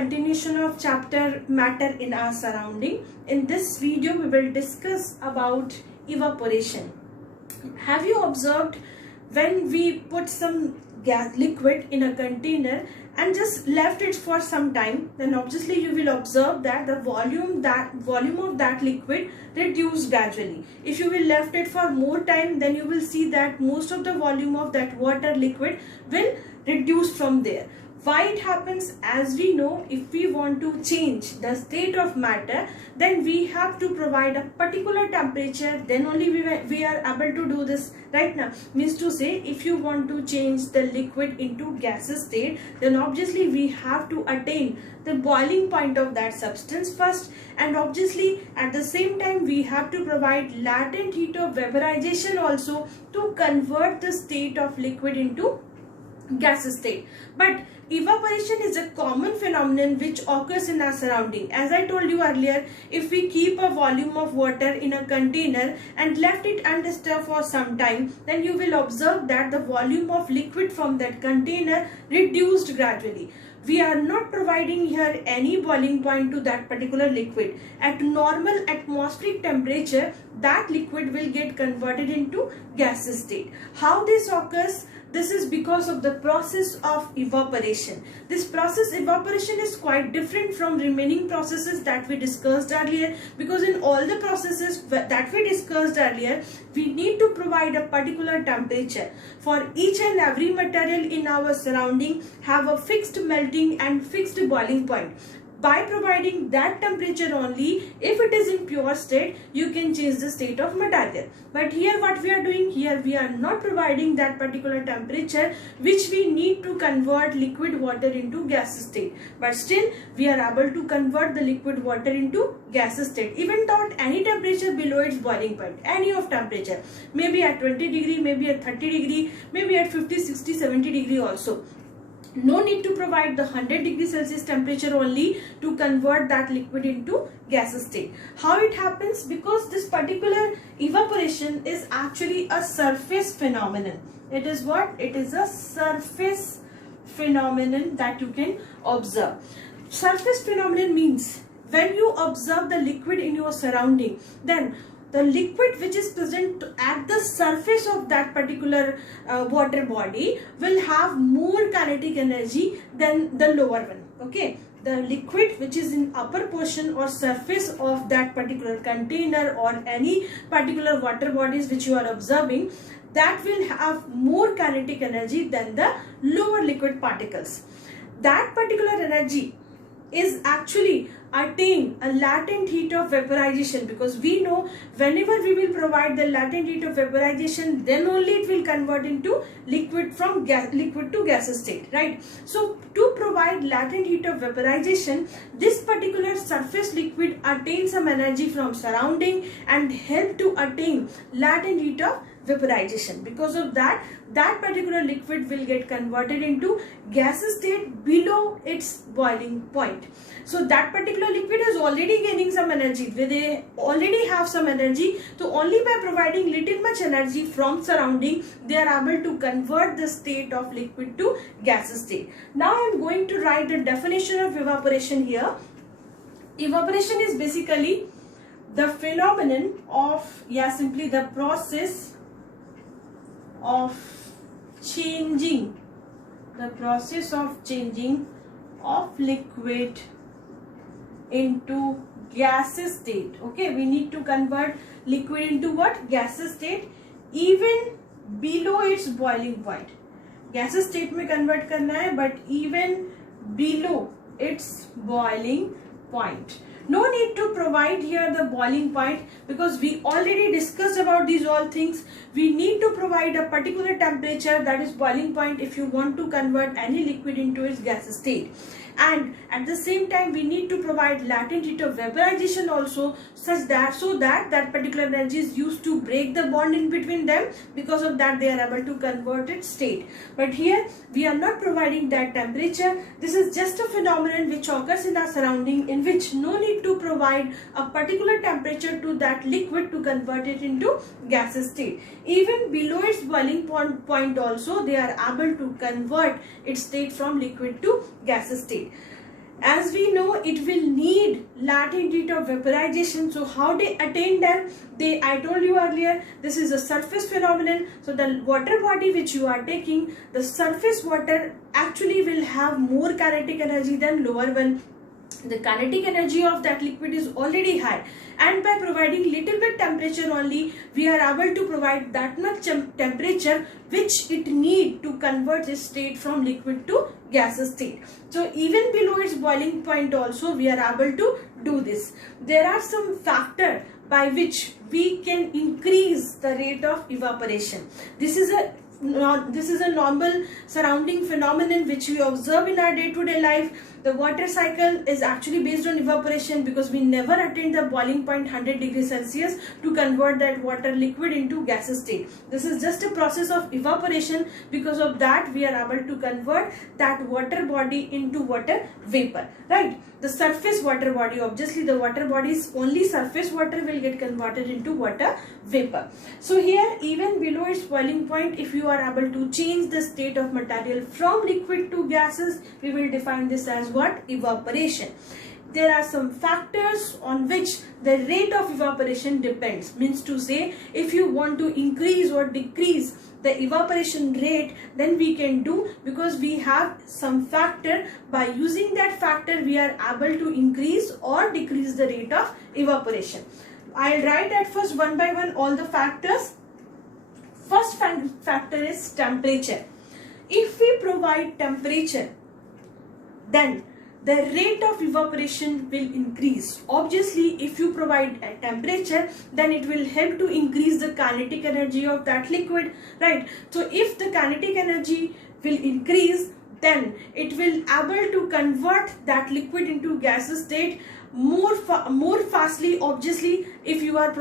continuation of chapter matter in our surrounding. In this video we will discuss about evaporation. Have you observed when we put some gas liquid in a container and just left it for some time, then obviously you will observe that the volume of that liquid reduced gradually. If you will left it for more time, then you will see that most of the volume of that water liquid will reduce from there. Why it happens? As we know, if we want to change the state of matter, then we have to provide a particular temperature, then only we are able to do this. Right now, means to say, if you want to change the liquid into gaseous state, then obviously we have to attain the boiling point of that substance first, and obviously at the same time we have to provide latent heat of vaporization also to convert the state of liquid into gaseous state. But evaporation is a common phenomenon which occurs in our surrounding. As I told you earlier, if we keep a volume of water in a container and left it undisturbed for some time, then you will observe that the volume of liquid from that container reduced gradually. We are not providing here any boiling point to that particular liquid. At normal atmospheric temperature, that liquid will get converted into gaseous state. How this occurs? This is because of the process of evaporation. This process evaporation is quite different from remaining processes that we discussed earlier, because in all the processes that we discussed earlier, we need to provide a particular temperature. For each and every material in our surrounding have a fixed melting and fixed boiling point. By providing that temperature only, if it is in pure state, you can change the state of material. But here what we are doing, here we are not providing that particular temperature which we need to convert liquid water into gaseous state. But still we are able to convert the liquid water into gaseous state, even at any temperature below its boiling point, any of temperature, maybe at 20 degree, maybe at 30 degree, maybe at 50, 60, 70 degree also. No need to provide the 100 degrees Celsius temperature only to convert that liquid into gaseous state. How it happens? Because this particular evaporation is actually a surface phenomenon. It is what? It is a surface phenomenon that you can observe. Surface phenomenon means when you observe the liquid in your surrounding, then the liquid which is present at the surface of that particular water body will have more kinetic energy than the lower one. Okay, the liquid which is in upper portion or surface of that particular container or any particular water bodies which you are observing, that will have more kinetic energy than the lower liquid particles. That particular energy is actually attain a latent heat of vaporization, because we know whenever we will provide the latent heat of vaporization, then only it will convert into liquid from liquid to gaseous state, right? So to provide latent heat of vaporization, this particular surface liquid attains some energy from surrounding and help to attain latent heat of vaporization. Because of that, that particular liquid will get converted into gaseous state below its boiling point. So that particular liquid is already gaining some energy. They already have some energy. So only by providing little much energy from surrounding, they are able to convert the state of liquid to gaseous state. Now I am going to write the definition of evaporation here. Evaporation is basically the phenomenon of, simply the process of changing, of liquid into gaseous state. Okay, we need to convert liquid into what? Gaseous state, even below its boiling point. Gaseous state में convert करना है, but even below its boiling point. No need to provide here the boiling point, because we already discussed about these all things. We need to provide a particular temperature, that is boiling point, if you want to convert any liquid into its gaseous state. And at the same time we need to provide latent heat of vaporization also, so that particular energy is used to break the bond in between them. Because of that they are able to convert its state. But here we are not providing that temperature. This is just a phenomenon which occurs in our surrounding, in which no need to provide a particular temperature to that liquid to convert it into gaseous state. Even below its boiling point also they are able to convert its state from liquid to gaseous state. As we know, it will need latent heat of vaporization. So how they attain that? I told you earlier, this is a surface phenomenon. So the water body which you are taking, the surface water actually will have more kinetic energy than lower one. The kinetic energy of that liquid is already high, and by providing little bit temperature only, we are able to provide that much temperature which it need to convert this state from liquid to gaseous state. So even below its boiling point also we are able to do this. There are some factors by which we can increase the rate of evaporation. This is a normal surrounding phenomenon which we observe in our day-to-day life. The water cycle is actually based on evaporation, because we never attain the boiling point 100 degrees Celsius to convert that water liquid into gaseous state. This is just a process of evaporation. Because of that, we are able to convert that water body into water vapor, right? The surface water body, obviously the water body's only surface water will get converted into water vapor. So here, even below its boiling point, if you are able to change the state of material from liquid to gases, we will define this as what? Evaporation. There are some factors on which the rate of evaporation depends. Means to say, if you want to increase or decrease the evaporation rate, then we can do, because we have some factor. By using that factor, we are able to increase or decrease the rate of evaporation. I'll write at first one by one all the factors. First factor is temperature. If we provide temperature, then the rate of evaporation will increase. Obviously, if you provide a temperature, then it will help to increase the kinetic energy of that liquid, right? So if the kinetic energy will increase, then it will able to convert that liquid into gaseous state more fastly. Obviously, if you are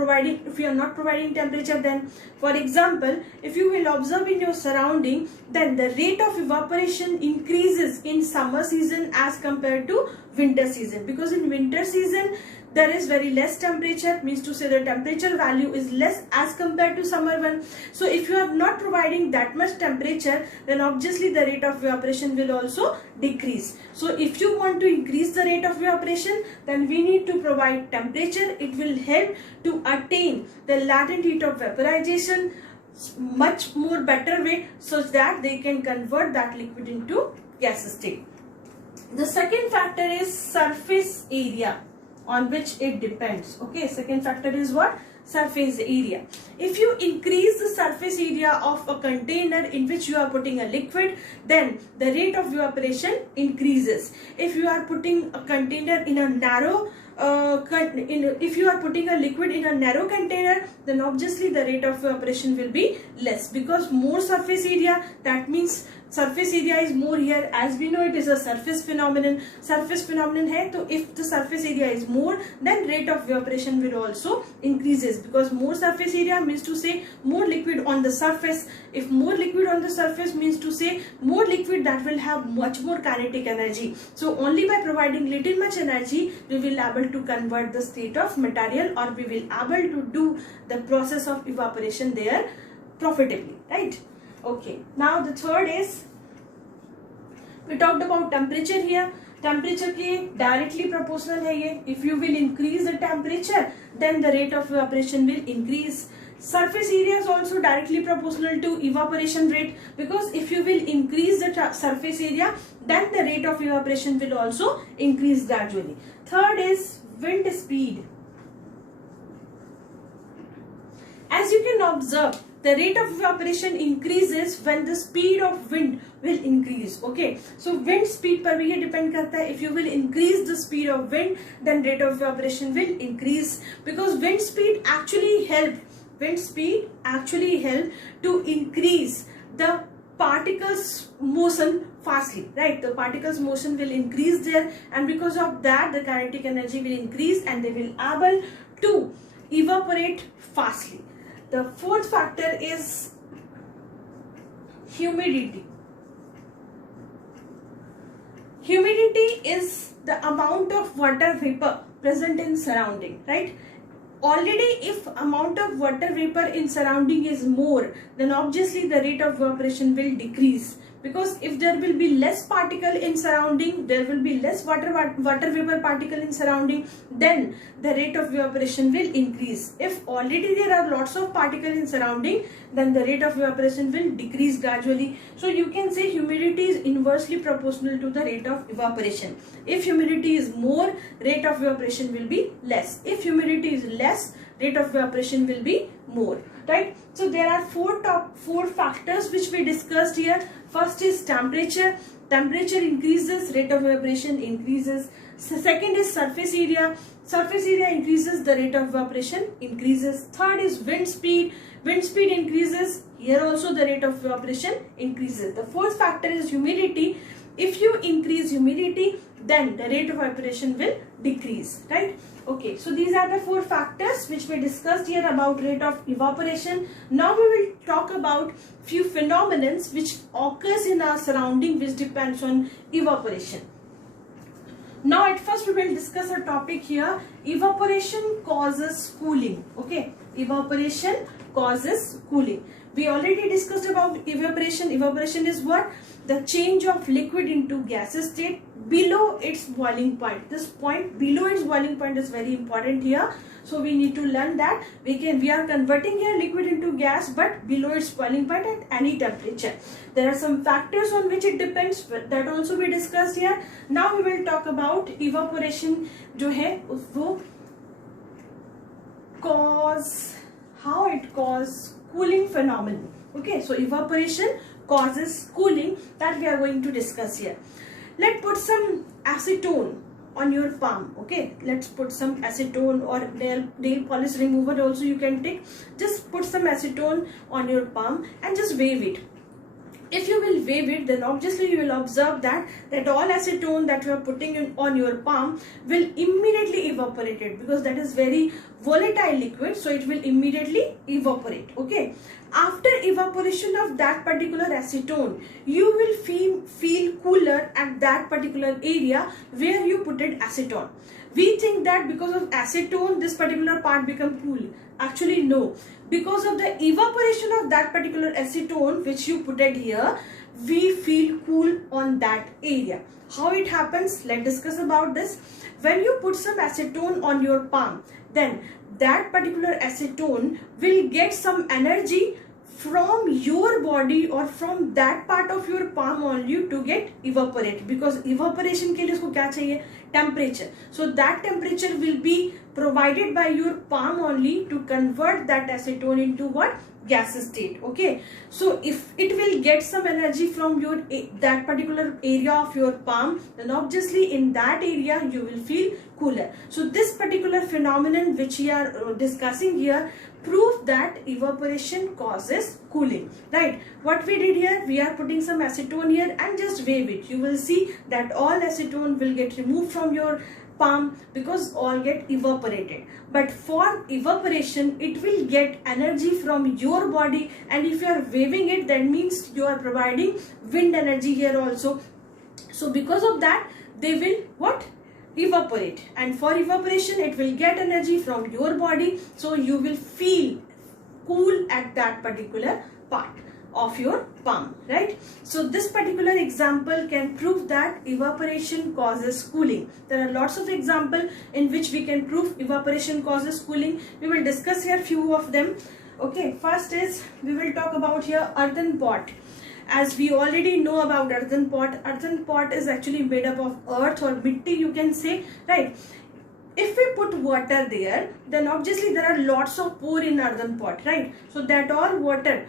not providing temperature, then for example, if you will observe in your surrounding, then the rate of evaporation increases in summer season as compared to winter season, because in winter season there is very less temperature. Means to say, the temperature value is less as compared to summer one. So if you are not providing that much temperature, then obviously the rate of evaporation will also decrease. So if you want to increase the rate of evaporation, then we need to provide temperature. It will help to attain the latent heat of vaporization much more better way, such that they can convert that liquid into gaseous state. The second factor is surface area on which it depends. Okay, second factor is what? Surface area. If you increase the surface area of a container in which you are putting a liquid, then the rate of evaporation increases. If you are putting a container in a narrow if you are putting a liquid in a narrow container, then obviously the rate of evaporation will be less, because more surface area, that means surface area is more here. As we know, it is a surface phenomenon. Surface phenomenon hai, so if the surface area is more, then rate of evaporation will also increases, because more surface area means to say more liquid on the surface. If more liquid on the surface means to say more liquid that will have much more kinetic energy. So only by providing little much energy, we will able to convert the state of material, or we will able to do the process of evaporation there profitably, right? Okay, now the third is, we talked about temperature here. Temperature ke directly proportional hai ye. If you will increase the temperature, then the rate of evaporation will increase. Surface area is also directly proportional to evaporation rate, because if you will increase the surface area, then the rate of evaporation will also increase gradually. Third is wind speed. As you can observe, the rate of evaporation increases when the speed of wind will increase. Okay, so wind speed par bhi ye depend karta hai. If you will increase the speed of wind, then rate of evaporation will increase, because wind speed actually help to increase the particles motion fastly, right? The particles motion will increase there, and because of that the kinetic energy will increase, and they will able to evaporate fastly. The fourth factor is humidity. Humidity is the amount of water vapor present in surrounding, right? Already, if amount of water vapor in surrounding is more, then obviously the rate of evaporation will decrease, because if there will be less particle in surrounding, there will be less water vapor particle in surrounding, then the rate of evaporation will increase. If already there are lots of particle in surrounding, then the rate of evaporation will decrease gradually. So you can say humidity is inversely proportional to the rate of evaporation. If humidity is more, rate of evaporation will be less. If humidity is less, rate of evaporation will be more, right? So there are four factors which we discussed here. First is temperature. Temperature increases, rate of evaporation increases. Second is surface area. Surface area increases, the rate of evaporation increases. Third is wind speed. Wind speed increases, here also the rate of evaporation increases. The fourth factor is humidity. If you increase humidity, then the rate of evaporation will decrease, right? Okay, so these are the four factors which we discussed here about rate of evaporation. Now we will talk about few phenomena which occurs in our surrounding which depends on evaporation. Now at first we will discuss a topic here. Evaporation causes cooling. Okay, evaporation causes cooling. We already discussed about evaporation. Evaporation is what? The change of liquid into gaseous state below its boiling point. This point below its boiling point is very important here. So we need to learn that we are converting here liquid into gas, but below its boiling point at any temperature. There are some factors on which it depends, that also we discussed here. Now we will talk about evaporation जो है वो how it causes cooling phenomenon. Okay, so evaporation causes cooling, that we are going to discuss here. Let's put some acetone on your palm. Okay, let's put some acetone, or nail polish remover also you can take. Just put some acetone on your palm and just wave it. If you will wave it, then obviously you will observe that all acetone that you are putting on your palm will immediately evaporate it, because that is very volatile liquid, so it will immediately evaporate. Okay, after evaporation of that particular acetone, you will feel cooler at that particular area where you put it acetone. We think that because of acetone this particular part become cool. Actually no, because of the evaporation of that particular acetone which you put it here, we feel cool on that area. How it happens? Let's discuss about this. When you put some acetone on your palm, then that particular acetone will get some energy from your body or from that part of your palm only to get evaporate, because evaporation के लिए उसको क्या चाहिए? Temperature. So that temperature will be provided by your palm only to convert that acetone into what? Gaseous state. Okay, so if it will get some energy from your that particular area of your palm, then obviously in that area you will feel cooler. So this particular phenomenon which we are discussing here prove that evaporation causes cooling, right? What we did here, we are putting some acetone here and just wave it. You will see that all acetone will get removed from your palm because all get evaporated. But for evaporation, it will get energy from your body, and if you are waving it, that means you are providing wind energy here also. So because of that, they will what? Evaporate. And for evaporation, it will get energy from your body, so you will feel cool at that particular part of your palm, right? So this particular example can prove that evaporation causes cooling. There are lots of examples in which we can prove evaporation causes cooling. We will discuss here few of them. Okay, first is we will talk about here earthen pot. As we already know about earthen pot is actually made up of earth or mitti, you can say, right? If we put water there, then obviously there are lots of pore in earthen pot, right? So that all water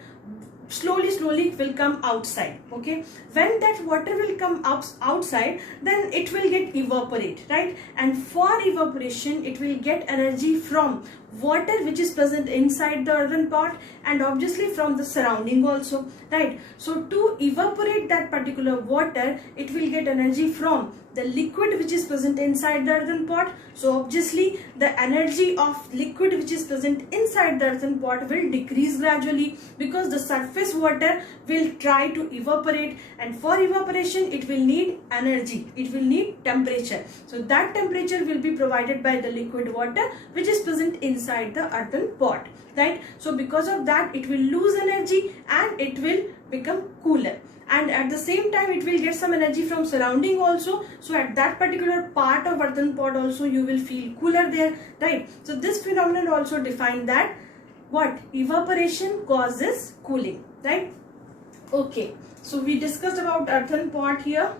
slowly will come outside. Okay, when that water will come outside, then it will get evaporate, right? And for evaporation, it will get energy from water which is present inside the earthen pot, and obviously from the surrounding also, right? So to evaporate that particular water, it will get energy from the liquid which is present inside the earthen pot. So obviously the energy of liquid which is present inside the earthen pot will decrease gradually, because the surface water will try to evaporate, and for evaporation it will need energy, it will need temperature. So that temperature will be provided by the liquid water which is present inside the earthen pot, right? So because of that, it will lose energy and it will become cooler. and at the same time it will get some energy from surrounding also. So at that particular part of earthen pot also you will feel cooler there, right? So this phenomenon also define that what evaporation causes cooling, right? Okay, so we discussed about earthen pot here.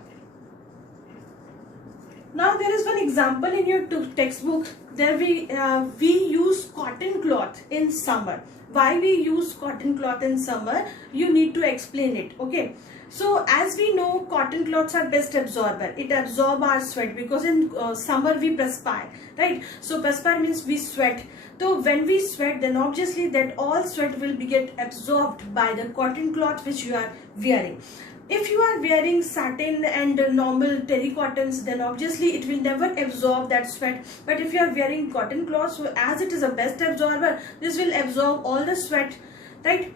Now there is one example in your textbook. There we use cotton cloth in summer. Why we use cotton cloth in summer? You need to explain it. Okay. So as we know, cotton cloths are best absorber. It absorbs our sweat because in summer we perspire, right? So perspire means we sweat. So when we sweat, then obviously that all sweat will get absorbed by the cotton cloth which you are wearing. If you are wearing satin and normal terracottans, then obviously it will never absorb that sweat. But if you are wearing cotton cloth, so as it is a best absorber, this will absorb all the sweat, right?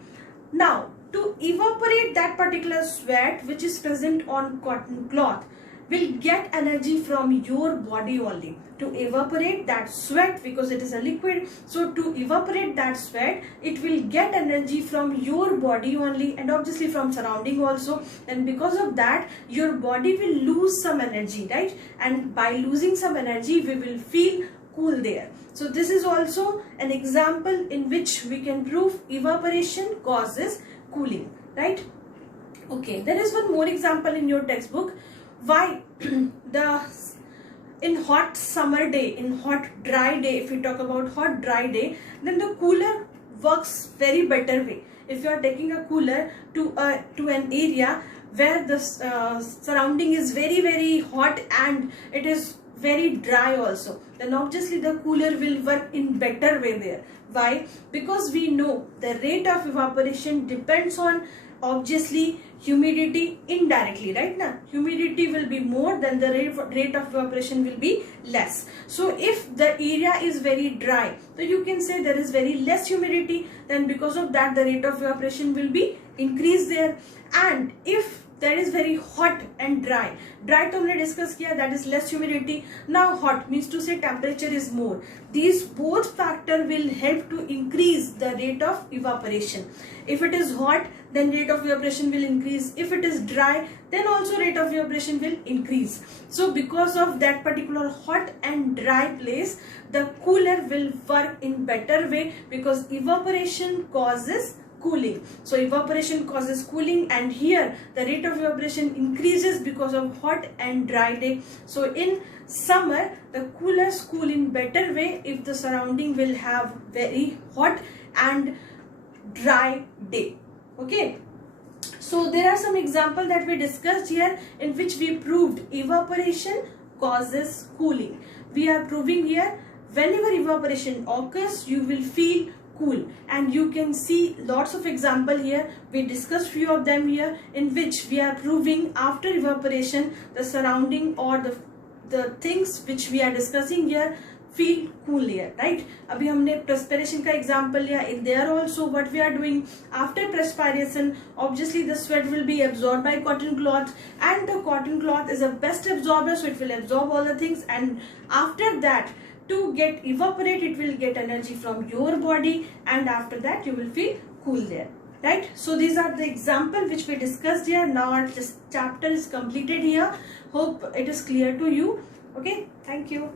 Now, to evaporate that particular sweat which is present on cotton cloth, will get energy from your body only. To evaporate that sweat, because it is a liquid, so to evaporate that sweat, it will get energy from your body only and obviously from surrounding also, and because of that your body will lose some energy, right? And by losing some energy we will feel cool there. So this is also an example in which we can prove evaporation causes cooling, right? Okay, there is one more example in your textbook. Why in hot summer day, in hot dry day, if we talk about hot dry day, then the cooler works very better way. If you are taking a cooler to an area where the surrounding is very hot and it is very dry also, then obviously the cooler will work in better way there. Why? Because we know the rate of evaporation depends on obviously humidity indirectly, right? Now humidity will be more, then the rate of evaporation will be less. So if the area is very dry, so you can say there is very less humidity, then because of that the rate of evaporation will be increased there. And if that is very hot and dry तो हमने discuss किया, that is less humidity. Now hot means to say temperature is more. These both factor will help to increase the rate of evaporation. If it is hot, then rate of evaporation will increase. If it is dry, then also rate of evaporation will increase. So because of that particular hot and dry place, the cooler will work in better way, because evaporation causes cooling. So evaporation causes cooling, and here the rate of evaporation increases because of hot and dry day. So in summer the coolers cool in better way if the surrounding will have very hot and dry day. Okay, so there are some examples that we discussed here in which we proved evaporation causes cooling. We are proving here whenever evaporation occurs you will feel cool, and you can see lots of example here. We discussed few of them here in which we are proving after evaporation the surrounding or the things which we are discussing here feel cool here, right? अभी हमने perspiration का example लिया. In there also what we are doing after perspiration, obviously the sweat will be absorbed by cotton cloth, and the cotton cloth is a best absorber, so it will absorb all the things, and after that to get evaporate it will get energy from your body, and after that you will feel cool there, right? So these are the example which we discussed here. Now our this chapter is completed here. Hope it is clear to you. Okay, thank you.